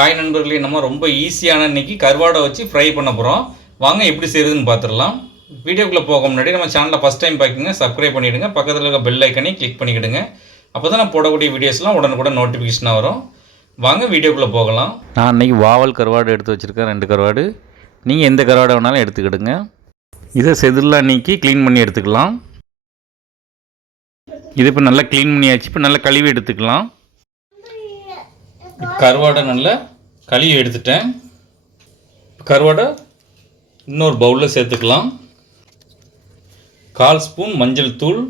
Hi நண்பர்களே நம்ம ரொம்ப ஈஸியான இன்றைக்கி கருவாடை வச்சு ஃப்ரை பண்ண போகிறோம் வாங்க எப்படி செய்யுதுன்னு பார்த்துடலாம் வீடியோக்குள்ளே போக முன்னாடி நம்ம சேனலில் ஃபஸ்ட் டைம் பார்க்குங்க சப்ஸ்கிரைப் பண்ணிவிடுங்க பக்கத்தில் இருக்க பெல் ஐக்கனையும் கிளிக் பண்ணிக்கிடுங்க. அப்போ தான் நான் போடக்கூடிய வீடியோஸ்லாம் உடனுக்குடன் நோட்டிஃபிகேஷனாக வரும். வாங்க வீடியோக்குள்ளே போகலாம். நான் அன்றைக்கி வாவல் கருவாடு எடுத்து வச்சுருக்கேன் ரெண்டு கருவாடு. நீங்கள் எந்த கருவாடை வேணாலும் எடுத்துக்கிடுங்க. இதை செதிலாம் நீக்கி க்ளீன் பண்ணி எடுத்துக்கலாம். இது இப்போ நல்லா க்ளீன் பண்ணியாச்சு. இப்போ நல்லா கழுவி எடுத்துக்கலாம். கருவாடை நல்லா கழுவி எடுத்துட்டேன். கருவாடை இன்னொரு பவுலில் சேர்த்துக்கலாம். கால் ஸ்பூன் மஞ்சள் தூள்.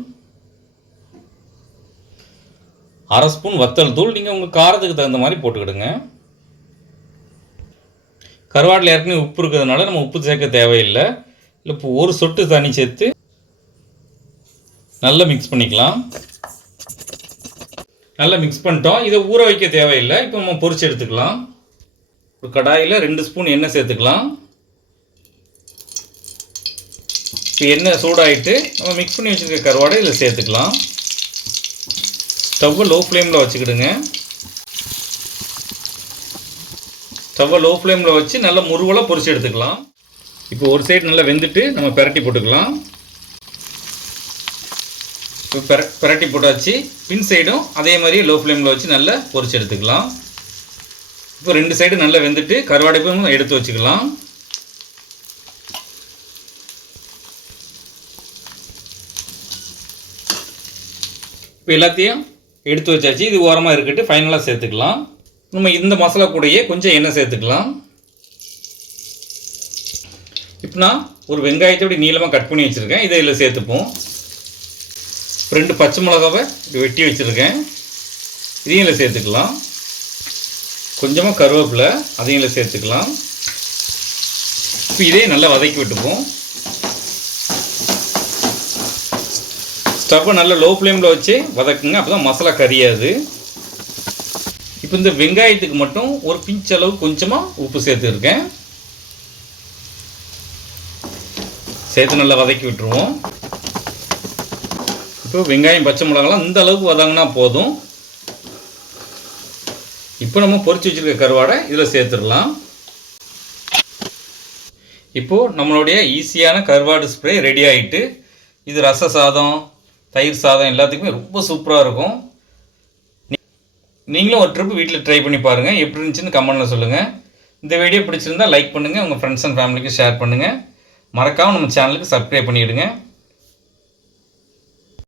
அரை ஸ்பூன் வத்தல் தூள். நீங்கள் உங்கள் காரத்துக்கு தகுந்த மாதிரி போட்டுக்கிடுங்க. கருவாட்டில் ஏற்கனவே உப்பு இருக்கிறதுனால நம்ம உப்பு சேர்க்க தேவையில்லை. இல்லை இப்போ ஒரு சொட்டு தண்ணி சேர்த்து நல்லா மிக்ஸ் பண்ணிக்கலாம். நல்லா மிக்ஸ் பண்ணிட்டோம். இதை ஊற வைக்க தேவையில்லை. இப்போ நம்ம பொரிச்சு எடுத்துக்கலாம். ஒரு கடாயில் ரெண்டு ஸ்பூன் எண்ணெய் சேர்த்துக்கலாம். இப்போ எண்ணெய் சூடாயிட்டு நம்ம மிக்ஸ் பண்ணி வச்சுருக்க கருவாடை இதில் சேர்த்துக்கலாம். ஸ்டவ்வை லோ ஃப்ளேமில் வச்சுக்கிடுங்க. ஸ்டவ்வை லோ ஃப்ளேமில் வச்சு நல்லா முருவலாக பொரிச்சு எடுத்துக்கலாம். இப்போ ஒரு சைடு நல்லா வெந்துட்டு நம்ம பெரட்டி போட்டுக்கலாம். பெரட்டி போட்டாச்சு. பின் சைடும் அதே மாதிரி லோ ஃப்ளேமில் வச்சு நல்லா பொறிச்சு எடுத்துக்கலாம். இப்போ ரெண்டு சைடு நல்லா வெந்துட்டு கருவாடைப்பும் எடுத்து வச்சுக்கலாம். இப்போ எல்லாத்தையும் எடுத்து வச்சாச்சு. இது ஓரமாக இருக்கட்டு ஃபைனலாக சேர்த்துக்கலாம். நம்ம இந்த மசாலா கூடயே கொஞ்சம் எண்ணெய் சேர்த்துக்கலாம். இப்போ நான் ஒரு வெங்காயத்தோட நீளமாக கட் பண்ணி வச்சுருக்கேன். இதை இதில் சேர்த்துப்போம். ரெண்டு பச்சை மிளகாவை வெட்டி வச்சுருக்கேன். இதையும் இதில் சேர்த்துக்கலாம். கொஞ்சமாக கருவேப்பிலை அதையும் இதில் சேர்த்துக்கலாம். இப்போ இதே நல்லா வதக்கி விட்டுப்போம். ஸ்டவ்வை நல்லா லோ ஃப்ளேமில் வச்சு வதக்குங்க. அப்போ தான் மசாலா கரியாது. இப்போ இந்த வெங்காயத்துக்கு மட்டும் ஒரு பிஞ்ச் அளவு கொஞ்சமாக உப்பு சேர்த்துருக்கேன். சேர்த்து நல்லா வதக்கி விட்டுருவோம். இப்போ வெங்காயம் பச்சை மிளகாலாம் இந்த அளவுக்கு வதங்கினா போதும். இப்போ நம்ம பொறிச்சு வச்சுருக்க கருவாடை இதில் சேர்த்துடலாம். இப்போது நம்மளுடைய ஈஸியான கருவாடு ஸ்ப்ரே ரெடி ஆகிட்டு இது ரச சாதம் தயிர் சாதம் எல்லாத்துக்குமே ரொம்ப சூப்பராக இருக்கும். நீங்களும் ஒரு ட்ரிப் வீட்டில் ட்ரை பண்ணி பாருங்கள் எப்படி இருந்துச்சுன்னு கமெண்டில் சொல்லுங்கள் இந்த வீடியோ பிடிச்சிருந்தா லைக் பண்ணுங்கள் உங்கள் ஃப்ரெண்ட்ஸ் அண்ட் ஃபேமிலிக்கு ஷேர் பண்ணுங்கள் மறக்காமல் நம்ம சேனலுக்கு சப்ஸ்கிரைப் பண்ணிவிடுங்க